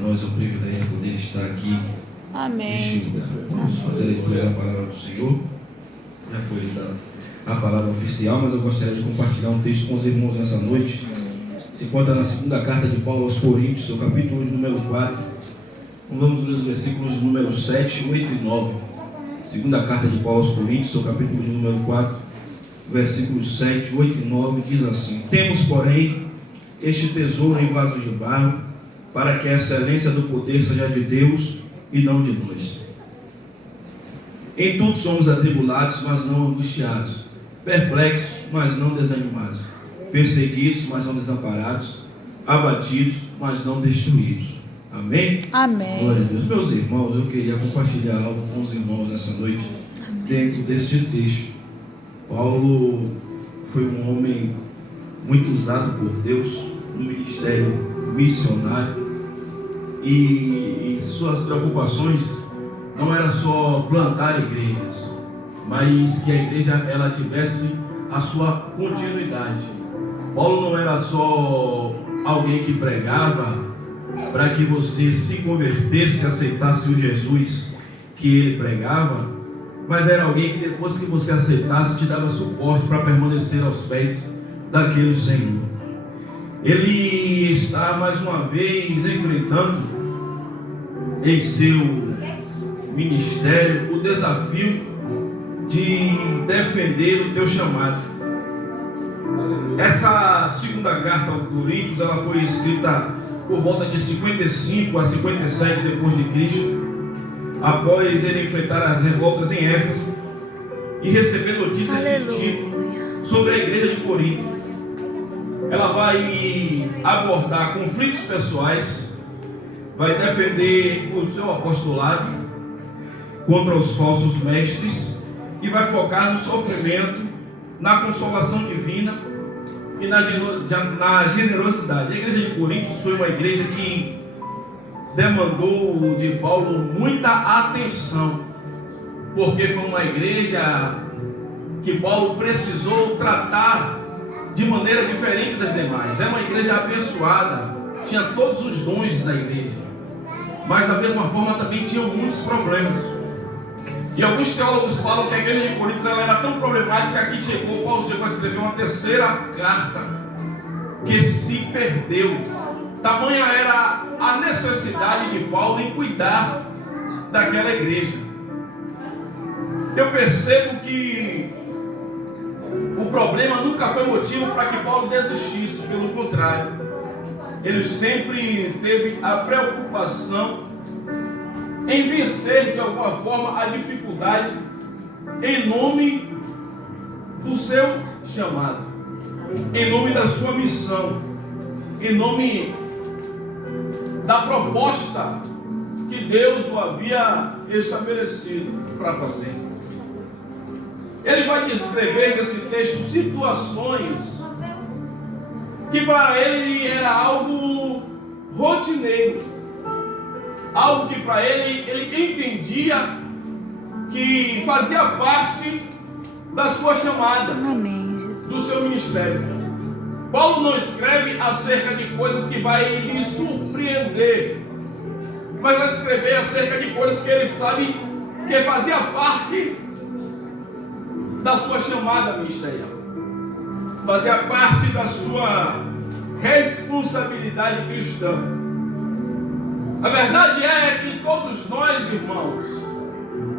nós é um privilégio poder estar aqui. Amém. Vamos fazer a leitura da palavra do Senhor. Já foi dada a palavra oficial, mas eu gostaria de compartilhar um texto com os irmãos nessa noite. Se encontra na segunda carta de Paulo aos Coríntios, seu capítulo número 4. Vamos ler os versículos número 7, 8 e 9. Segunda carta de Paulo aos Coríntios, seu capítulo número 4, versículos 7, 8 e 9, diz assim: Temos, porém, este tesouro em vasos de barro, para que a excelência do poder seja de Deus e não de nós. Em tudo somos atribulados, mas não angustiados, perplexos, mas não desanimados, perseguidos, mas não desamparados, abatidos, mas não destruídos. Amém? Amém. Glória a Deus. Meus irmãos, eu queria compartilhar algo com os irmãos nessa noite. Amém. Dentro deste texto. Paulo foi um homem muito usado por Deus no ministério missionário, e suas preocupações não era só plantar igrejas, mas que a igreja ela tivesse a sua continuidade. Paulo não era só alguém que pregava para que você se convertesse e aceitasse o Jesus que ele pregava, mas era alguém que depois que você aceitasse te dava suporte para permanecer aos pés daquele Senhor. Ele está mais uma vez enfrentando em seu ministério o desafio de defender o teu chamado. Essa segunda carta aos Coríntios, ela foi escrita por volta de 55 a 57 depois de Cristo, após ele enfrentar as revoltas em Éfeso e receber notícias de Tito sobre a igreja de Corinto. Ela vai abordar conflitos pessoais, vai defender o seu apostolado contra os falsos mestres e vai focar no sofrimento, na consolação divina e na generosidade. A igreja de Corinto foi uma igreja que demandou de Paulo muita atenção, porque foi uma igreja que Paulo precisou tratar de maneira diferente das demais. É uma igreja abençoada, tinha todos os dons da igreja, mas da mesma forma também tinha muitos problemas. E alguns teólogos falam que a igreja de Corinto ela era tão problemática que Paulo chegou a escrever uma terceira carta que se perdeu. Tamanha era a necessidade de Paulo em cuidar daquela igreja. Eu percebo que o problema nunca foi motivo para que Paulo desistisse, pelo contrário. Ele sempre teve a preocupação em vencer de alguma forma a dificuldade em nome do seu chamado, em nome da sua missão, em nome da proposta que Deus o havia estabelecido para fazer. Ele vai descrever nesse texto situações que para ele era algo rotineiro, algo que para ele entendia que fazia parte da sua chamada, do seu ministério. Paulo não escreve acerca de coisas que vai lhe surpreender, mas vai escrever acerca de coisas que ele sabe que fazia parte da sua chamada ministerial, fazia parte da sua responsabilidade cristã. A verdade é que todos nós, irmãos,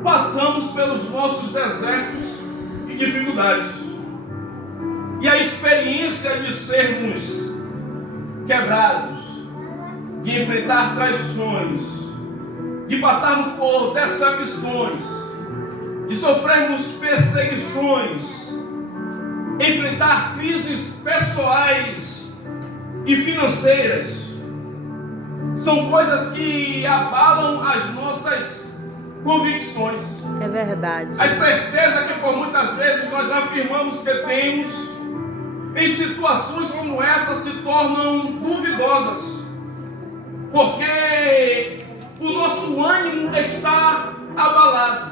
passamos pelos nossos desertos e dificuldades. E a experiência de sermos quebrados, de enfrentar traições, de passarmos por decepções, de sofrermos perseguições, enfrentar crises pessoais e financeiras, são coisas que abalam as nossas convicções. É verdade. A certeza que por muitas vezes nós afirmamos que temos, em situações como essa se tornam duvidosas, porque o nosso ânimo está abalado,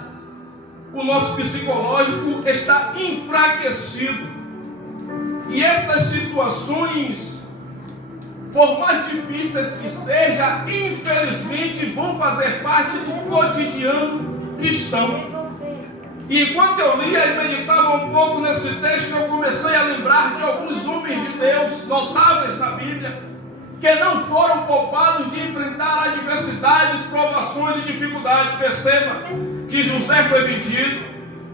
o nosso psicológico está enfraquecido, e essas situações por mais difíceis que sejam, infelizmente vão fazer parte do cotidiano cristão. E enquanto eu lia e meditava um pouco nesse texto, eu comecei a lembrar de alguns homens de Deus notáveis na Bíblia, que não foram poupados de enfrentar adversidades, provações e dificuldades. Perceba que José foi vendido,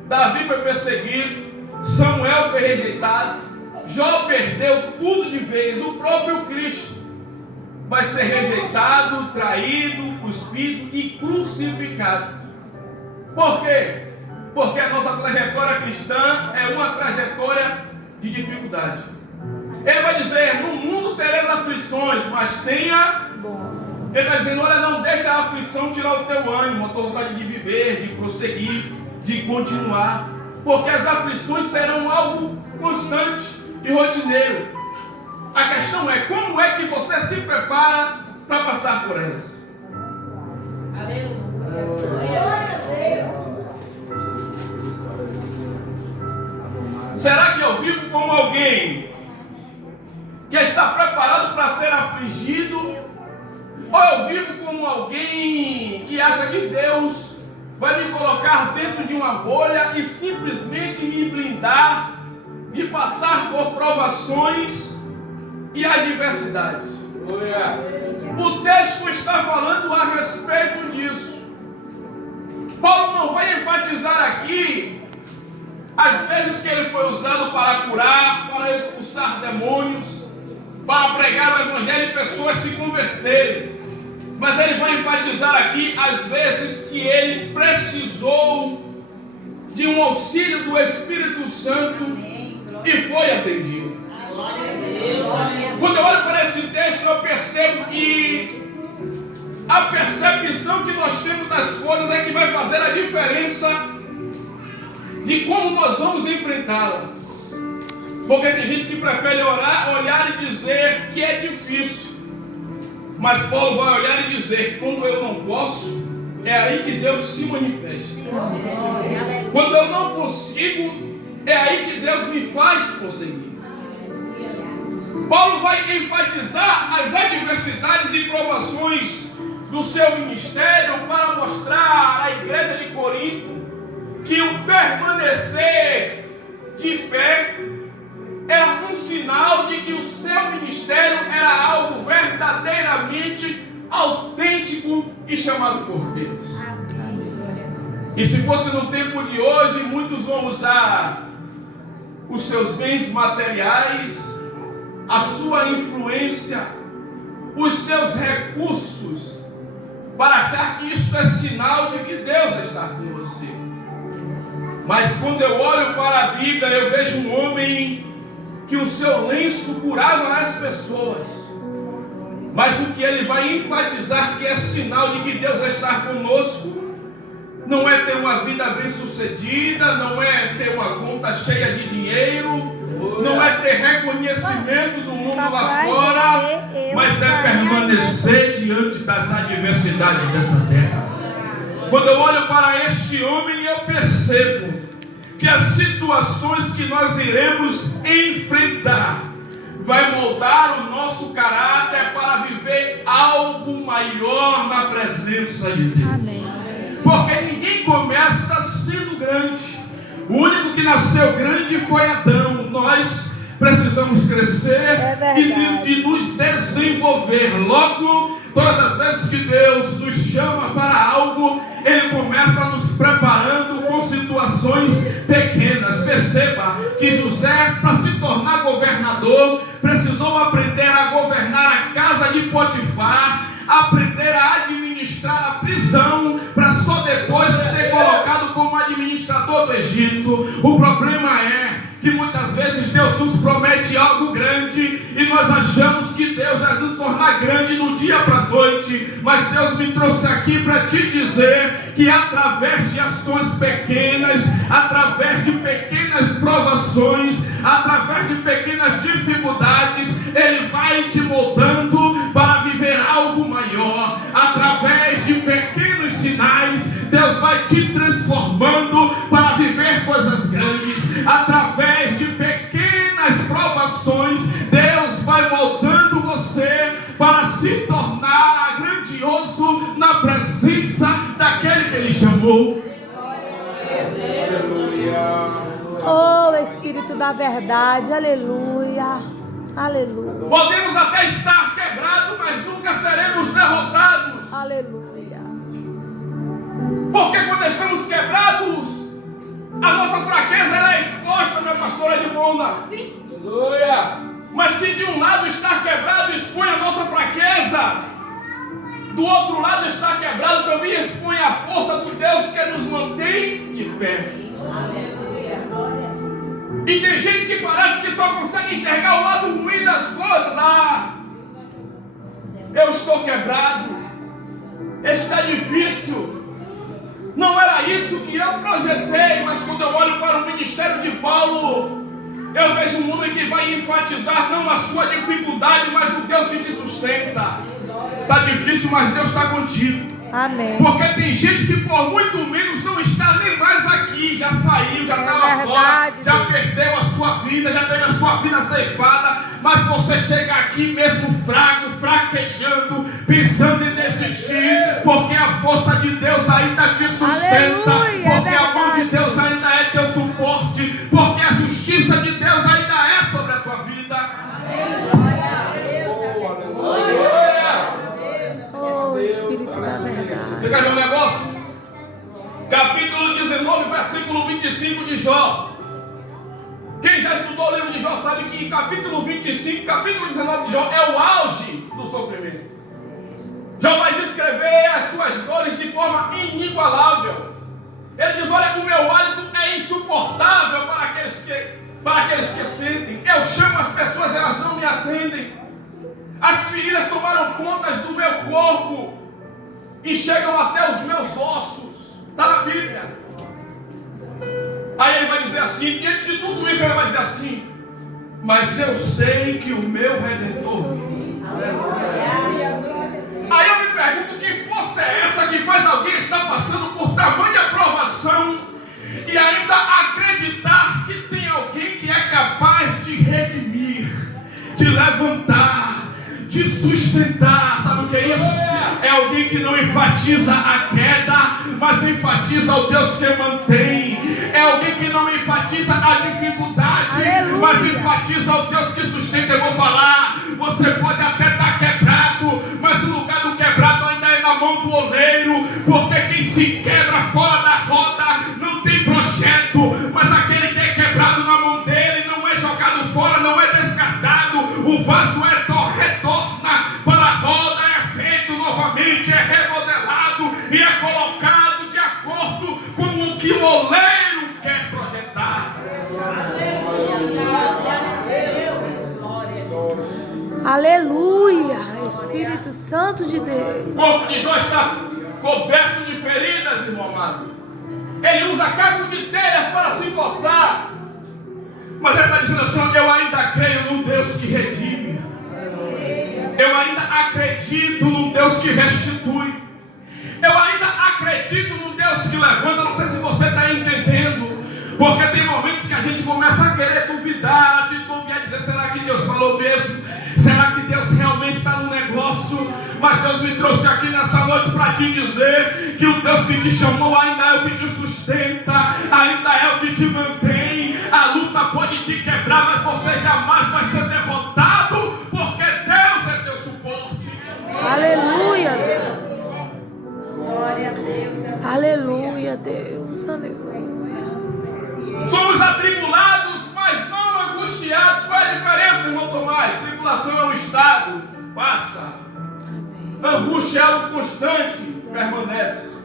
Davi foi perseguido, Samuel foi rejeitado, Jó perdeu tudo de vez. O próprio Cristo vai ser rejeitado, traído, cuspido e crucificado. Por quê? Porque a nossa trajetória cristã é uma trajetória de dificuldade. Ele vai dizer: no mundo tereis aflições, mas tenha. Ele vai dizendo: olha, não deixa a aflição tirar o teu ânimo, a tua vontade de viver, de prosseguir, de continuar. Porque as aflições serão algo constante e rotineiro. A questão é: como é que você se prepara para passar por elas? Será que eu vivo como alguém que está preparado para ser afligido? Ou eu vivo como alguém que acha que Deus vai me colocar dentro de uma bolha e simplesmente me blindar de passar por provações e adversidades? O texto está falando a respeito disso. Paulo não vai enfatizar aqui as vezes que ele foi usado para curar, para expulsar demônios, para pregar o evangelho e pessoas se converterem. Mas ele vai enfatizar aqui as vezes que ele precisou de um auxílio do Espírito Santo e foi atendido. Quando eu olho para esse texto, eu percebo que a percepção que nós temos das coisas é que vai fazer a diferença de como nós vamos enfrentá-la. Porque tem gente que prefere olhar e dizer que é difícil. Mas Paulo vai olhar e dizer: quando eu não posso, é aí que Deus se manifesta. Quando eu não consigo, é aí que Deus me faz conseguir. Paulo vai enfatizar as adversidades e provações do seu ministério para mostrar à igreja de Corinto que o permanecer de pé era um sinal de que o seu ministério era algo verdadeiramente autêntico e chamado por Deus. E se fosse no tempo de hoje, muitos vão usar os seus bens materiais, a sua influência, os seus recursos, para achar que isso é sinal de que Deus está com você. Mas quando eu olho para a Bíblia, eu vejo um homem que o seu lenço curava as pessoas. Mas o que ele vai enfatizar que é sinal de que Deus está conosco, não é ter uma vida bem sucedida, não é ter uma conta cheia de dinheiro, não é ter reconhecimento do mundo lá fora, mas é permanecer diante das adversidades dessa terra. Quando eu olho para este homem, eu percebo que as situações que nós iremos enfrentar vai moldar o nosso caráter para viver algo maior na presença de Deus. Amém. Porque ninguém começa sendo grande. O único que nasceu grande foi Adão. Nós precisamos crescer e nos desenvolver. Logo, todas as vezes que Deus nos chama para algo, Ele começa nos preparando com situações pequenas. Perceba que José, para se tornar governador, precisou aprender a governar a casa de Potifar, aprender a administrar a prisão, para só depois ser colocado como administrador do Egito. O problema é que muitas vezes Deus nos promete algo grande e nós achamos que Deus vai nos tornar grande do dia para a noite. Mas Deus me trouxe aqui para te dizer que através de ações pequenas, através de pequenas provações, através de pequenas dificuldades, Ele vai te moldando para viver algo maior. Através de pequenos sinais, Deus vai te transformando para viver coisas grandes. Através de pequenas provações, Deus vai moldando você chamou. Oh, Espírito da verdade, aleluia, aleluia, Podemos até estar quebrados, mas nunca seremos derrotados. aleluia, Porque quando estamos quebrados, a nossa fraqueza ela é exposta, minha pastora de Bona. Aleluia. Mas se de um lado está quebrado, expõe a nossa fraqueza, do outro lado está quebrado, também expõe a força do Deus que nos mantém de pé. E tem gente que parece que só consegue enxergar o lado ruim das coisas. Eu estou quebrado, está difícil. Não era isso que eu projetei, mas quando eu olho para o ministério de Paulo, eu vejo um homem que vai enfatizar não a sua dificuldade, mas o Deus que te sustenta. Está difícil, mas Deus está contigo. amém. Porque tem gente que por muito menos não está nem mais aqui, já saiu, já está lá fora, já perdeu a sua vida, já teve a sua vida ceifada, mas você chega aqui mesmo fraco, fraquejando, pensando em desistir, porque a força de Deus ainda te sustenta, Aleluia, porque a mão de Deus ainda é teu suporte, porque a justiça de Deus ainda é sobre a tua vida. Oh, Espírito da verdade, Você quer ver um negócio? Capítulo 19, versículo 25 de Jó. Quem já estudou o livro de Jó sabe que capítulo 25, capítulo 19 de Jó é o auge do sofrimento. Jó vai descrever as suas dores de forma inigualável. Ele diz: olha, o meu hálito é insuportável para aqueles que sentem. Eu chamo as pessoas, elas não me atendem. As feridas tomaram conta do meu corpo e chegam até os meus ossos. Está na Bíblia. Aí ele vai dizer assim, diante de tudo isso ele vai dizer assim: mas eu sei que o meu Redentor vive. Aí eu me pergunto, que força é essa que faz alguém estar passando por tamanha provação e ainda acreditar que tem alguém que é capaz de redimir, de levantar, de sustentar? Sabe o que é isso? É alguém que não enfatiza a queda, mas enfatiza o Deus que mantém. É alguém que não enfatiza a dificuldade, aleluia, mas enfatiza o Deus que sustenta. Eu vou falar, você pode até estar quebrado, mas o lugar do quebrado ainda é na mão do oleiro, porque quem se quebra fora da roda não tem projeto, mas aquele que é quebrado na mão dele não é jogado fora, não é descartado. O vaso retorna para a roda, é feito novamente, é remodelado e é colocado de acordo com o que o oleiro quer projetar. aleluia, Espírito Santo de Deus. O corpo de Jó está coberto de feridas, irmão amado. Ele usa cabo de telhas para se coçar, mas ele está dizendo assim: eu ainda creio num Deus que redime, eu ainda acredito num Deus que restitui, eu ainda acredito num Deus que levanta. Não sei se você está entendendo, porque tem momentos que a gente começa a querer duvidar, a titubear, dizer: será que Deus falou mesmo? Será que Deus realmente está no negócio? Mas Deus me trouxe aqui nessa noite para te dizer que o Deus que te chamou ainda é o que te sustenta, ainda é o que te mantém. A luta pode te quebrar, mas você jamais vai ser derrotado, porque Deus é teu suporte. Aleluia, Deus. Glória a Deus. Aleluia, Deus. Aleluia. Somos atribulados, mas não angustiados. Qual é a diferença, irmão Tomás? Tribulação é um estado, passa. Angústia é algo constante, permanece.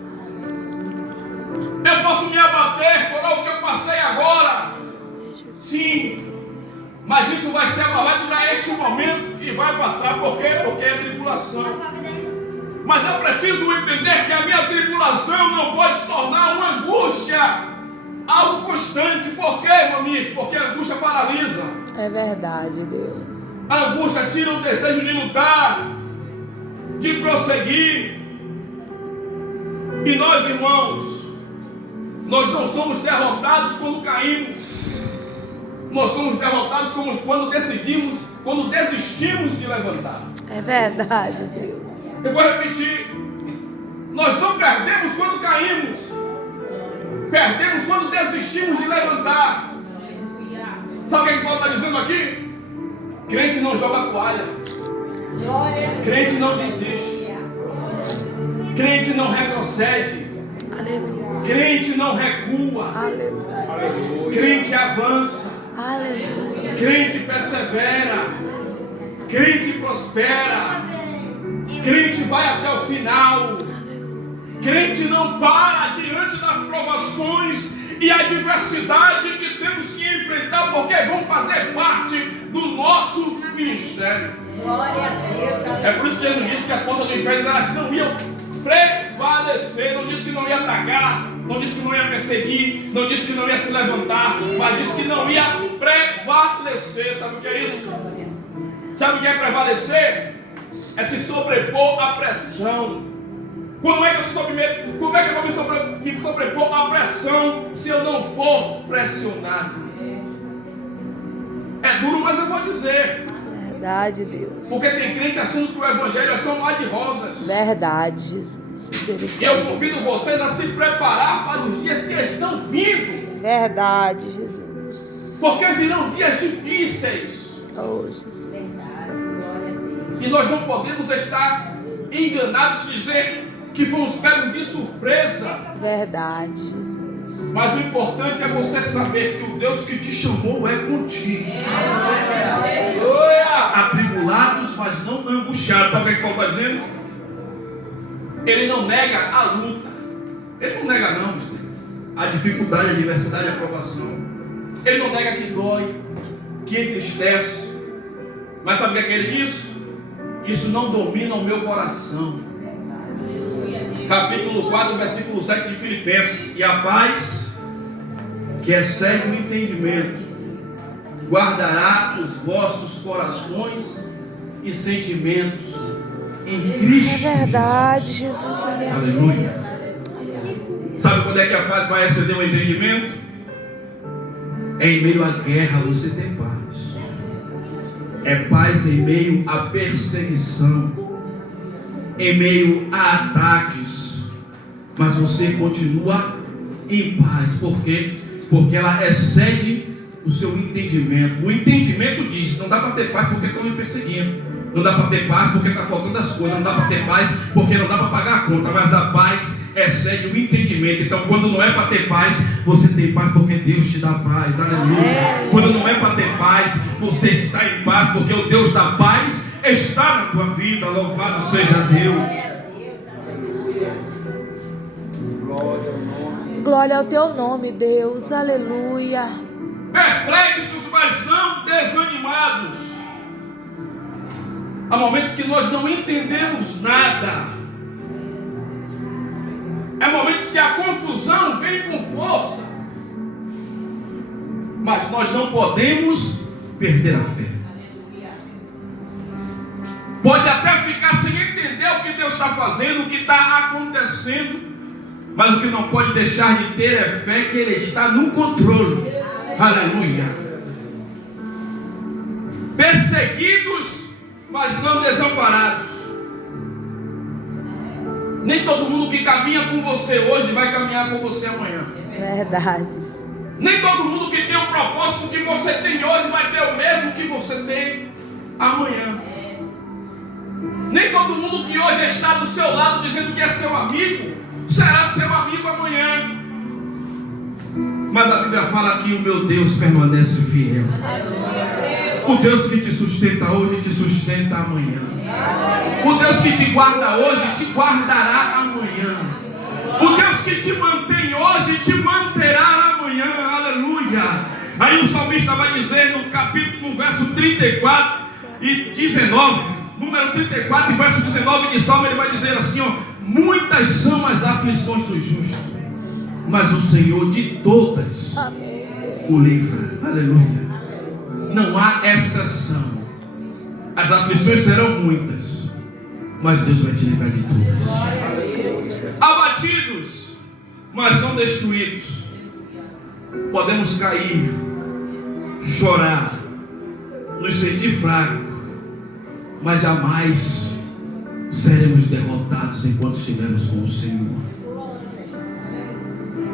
Eu posso me abater por algo que eu passei agora, sim, mas isso vai durar este momento e vai passar. Por quê? Porque é tribulação. Mas eu preciso entender que a minha tribulação não pode se tornar uma angústia, algo constante. Por quê, mamis? Porque a angústia paralisa. É verdade, Deus. A angústia tira o desejo de lutar, de prosseguir. E nós, irmãos, nós não somos derrotados quando caímos. Nós somos derrotados quando desistimos de levantar. É verdade, Deus. Eu vou repetir. Nós não perdemos quando caímos. Perdemos quando desistimos de levantar. Sabe o que Paulo está dizendo aqui? Crente não joga toalha. Crente não desiste. Crente não retrocede. Aleluia. Crente não recua. Aleluia. Crente avança. Aleluia. Crente persevera. Crente prospera. Crente vai até o final. Crente não para diante das provações e adversidade que temos que enfrentar, porque vão fazer parte do nosso ministério. Glória a Deus. É por isso que Jesus disse que as portas do inferno elas não iam prevalecer. Não disse que não ia atacar, não disse que não ia perseguir, não disse que não ia se levantar, mas disse que não ia prevalecer. Sabe o que é isso? Sabe o que é prevalecer? É se sobrepor à pressão. Como é que eu vou me sobrepor à pressão se eu não for pressionado? É duro, mas eu vou dizer. Verdade, Deus. Porque tem crente achando que o evangelho é só um mar de rosas. Verdade, Jesus. E eu convido vocês a se preparar para os dias que estão vindo. Verdade, Jesus. Porque virão dias difíceis. Oh, Jesus. E nós não podemos estar enganados e dizer que fomos pegos de surpresa. Verdade, Jesus. Mas o importante é você saber que o Deus que te chamou é contigo. Atribulados, mas não angustiados. Sabe o que Paulo está dizendo? Ele não nega a luta. Ele não nega não, a dificuldade, a adversidade, a provação. Ele não nega que dói, que entristece. Mas sabe o que ele diz? Isso não domina o meu coração. Capítulo 4, versículo 7 de Filipenses. E a paz, que excede o entendimento, guardará os vossos corações e sentimentos em Cristo. É verdade, Jesus. Aleluia. Sabe quando é que a paz vai exceder o entendimento? É em meio à guerra você tem paz. É paz em meio à perseguição, em meio a ataques, mas você continua em paz. Por quê? Porque ela excede o seu entendimento. O entendimento diz: não dá para ter paz porque estão me perseguindo, não dá para ter paz porque está faltando as coisas, não dá para ter paz porque não dá para pagar a conta. Mas a paz excede o entendimento. Então, quando não é para ter paz, você tem paz porque Deus te dá paz. Aleluia. Quando não é para ter paz, você está em paz porque o Deus da paz está na tua vida. Louvado seja Deus. Glória ao teu nome, Deus. Aleluia. Perplexos, mas não desanimados. Há momentos que nós não entendemos nada. Há momentos que a confusão vem com força. Mas nós não podemos perder a fé. Pode até ficar sem entender o que Deus está fazendo, o que está acontecendo. Mas o que não pode deixar de ter é fé que Ele está no controle. Aleluia. Perseguidos, mas não desamparados. Nem todo mundo que caminha com você hoje vai caminhar com você amanhã. Verdade. Nem todo mundo que tem o propósito que você tem hoje vai ter o mesmo que você tem amanhã. Nem todo mundo que hoje está do seu lado dizendo que é seu amigo será seu amigo amanhã. Mas a Bíblia fala que o meu Deus permanece fiel. O Deus que te sustenta hoje te sustenta amanhã. O Deus que te guarda hoje te guardará amanhã. O Deus que te mantém hoje te manterá amanhã. Aleluia. Aí o salmista vai dizer no verso 34 e 19, número 34 e verso 19 de Salmo, ele vai dizer assim, ó: muitas são as aflições dos justos, mas o Senhor de todas o livra. Aleluia. Não há exceção. As aflições serão muitas, mas Deus vai te livrar de todas. Abatidos, mas não destruídos. Podemos cair, chorar, nos sentir fracos, mas jamais seremos derrotados enquanto estivermos com o Senhor.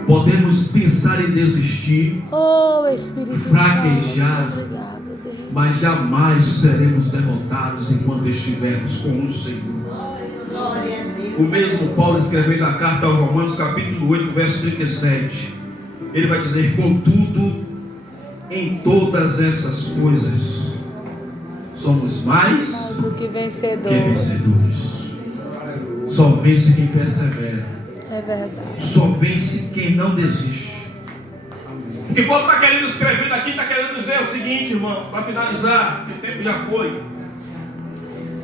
Podemos pensar em desistir, Oh, Espírito fraquejar, Santo, obrigado, Deus. mas jamais seremos derrotados enquanto estivermos com o Senhor. O mesmo Paulo, escrevendo a carta aos Romanos, capítulo 8, verso 37, ele vai dizer: contudo, em todas essas coisas somos mais do que vencedor. que vencedores. Só vence quem persevera. É verdade. Só vence quem não desiste. O que Paulo está querendo escrever aqui, está querendo dizer o seguinte, irmão, para finalizar, que o tempo já foi.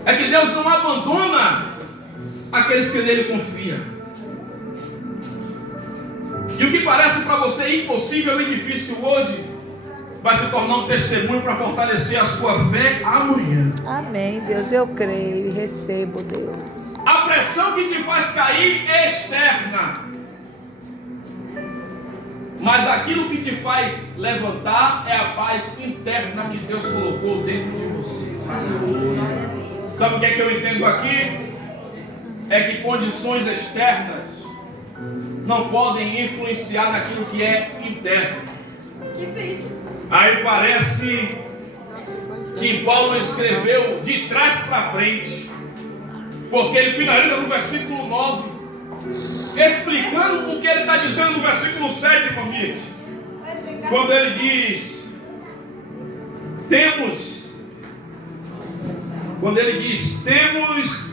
É que Deus não abandona aqueles que nele confiam. E o que parece para você impossível e difícil hoje, vai se tornar um testemunho para fortalecer a sua fé amanhã. Amém, Deus. Eu creio e recebo, Deus. A pressão que te faz cair é externa, mas aquilo que te faz levantar é a paz interna que Deus colocou dentro de você. Sabe o que é que eu entendo aqui? É que condições externas não podem influenciar naquilo que é interno. Aí parece que Paulo escreveu de trás para frente, porque ele finaliza no versículo 9, explicando o que ele está dizendo no versículo 7, família. Quando ele diz, temos,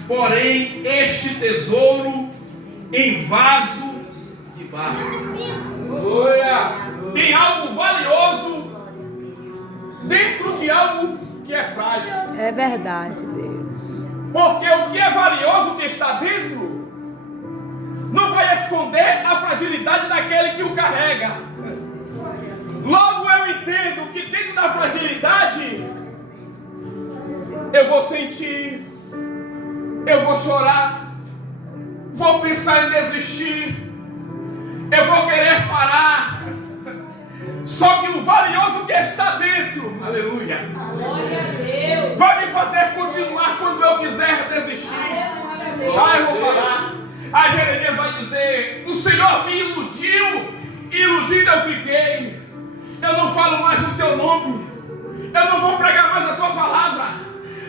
porém, este tesouro em vasos de barro. Tem algo valioso dentro de algo que é frágil. É verdade, Deus. Porque o que é valioso que está dentro não vai esconder a fragilidade daquele que o carrega. Logo eu entendo que dentro da fragilidade eu vou sentir, eu vou chorar, vou pensar em desistir, eu vou querer parar. Só que o valioso que está dentro, aleluia, vai me fazer continuar quando eu quiser desistir. Eu vou falar. Aí Jeremias vai dizer: o Senhor me iludiu, iludido eu fiquei. Eu não falo mais o teu nome, eu não vou pregar mais a tua palavra.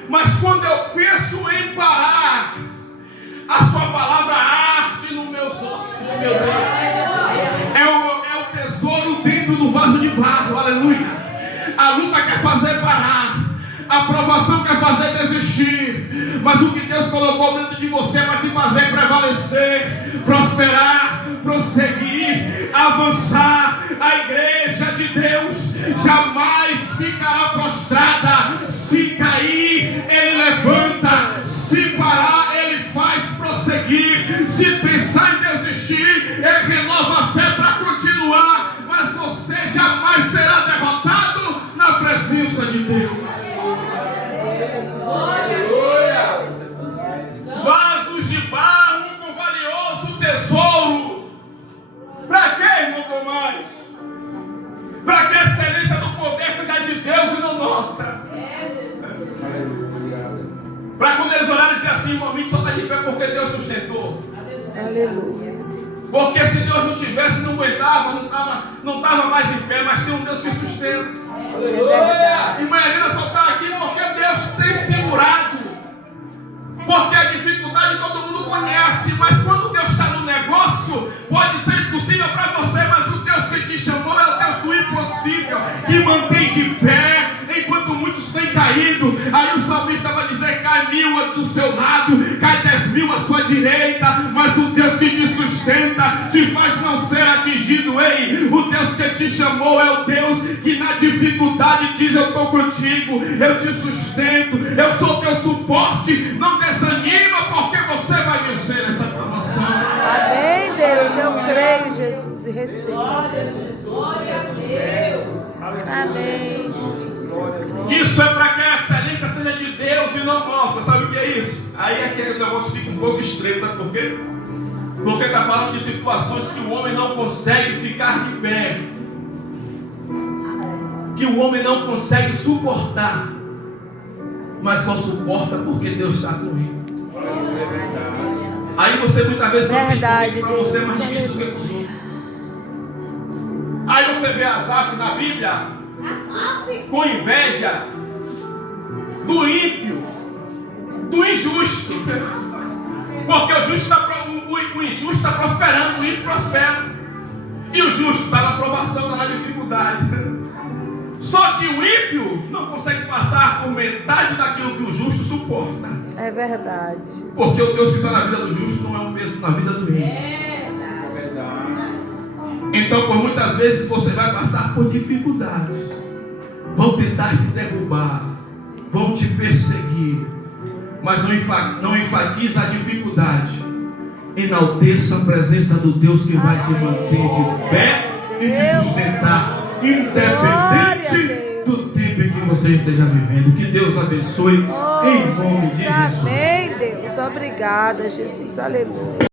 Mas quando eu penso em parar, a sua palavra arde nos meus ossos, meu Deus. É o tesouro dentro do vaso de barro, aleluia. A luta quer fazer parar, a provação quer fazer desistir, mas o que Deus colocou dentro de você é para te fazer prevalecer, prosperar, prosseguir, avançar. A igreja de Deus jamais ficará prostrada. Se cair, Ele levanta. Se parar, Ele faz prosseguir. Se pensar em desistir, Ele renova a fé para continuar. Mas você jamais será derrotado na presença de Deus. Aleluia. Vasos de barro com valioso tesouro. Para quê, irmão Tomás? Para que a excelência do poder seja de Deus e não nossa. Para quando eles olharem e dizer assim, irmão, só está de pé porque Deus sustentou. Aleluia. Porque se Deus não tivesse, não aguentava, não estava mais em pé, mas tem um Deus que sustenta. Aleluia. E Marina só está aqui porque Deus tem segurado. Porque a dificuldade todo mundo conhece, mas quando Deus está no negócio, pode ser impossível para você, mas o Deus que te chamou é o Deus do impossível, que mantém de pé, enquanto muitos têm caído. Aí o salmista vai dizer: cai 1000 do seu lado, cai 10.000 à sua direita, mas o Deus que te sustenta, te faz não ser atingido. Ei, o Deus que te chamou é o Deus que na dificuldade diz: eu estou contigo, eu te sustento, eu sou teu suporte. Não desanima, porque você vai vencer essa provação. Amém, Deus. Eu creio, Jesus, e recebo. Glória a Deus. Amém, Jesus. Eu creio. Isso é para que a excelência seja de Deus e não nossa. Sabe o que é isso? Aí aquele negócio fica um pouco estreito. Sabe por quê? Porque está falando de situações que o homem não consegue ficar de pé, que o homem não consegue suportar, mas só suporta porque Deus está com ele. Aí você muitas vezes vai ter para você mais difícil do que para os outros. Aí você vê Asaf na Bíblia com inveja do ímpio, do injusto. Porque o injusto está prosperando, o ímpio prospera. E o justo está na provação, está na dificuldade. Só que o ímpio não consegue passar por metade daquilo que o justo suporta. É verdade. Porque o Deus que está na vida do justo não é o mesmo na vida do ímpio. É verdade. Então, por muitas vezes você vai passar por dificuldades. Vão tentar te derrubar, vão te perseguir, mas não enfatiza a dificuldade. Enalteça a presença do Deus que vai te manter de pé e te sustentar, independente do tempo em que você esteja vivendo. Que Deus abençoe em nome de Jesus. Amém, Deus. Obrigada, Jesus. Aleluia.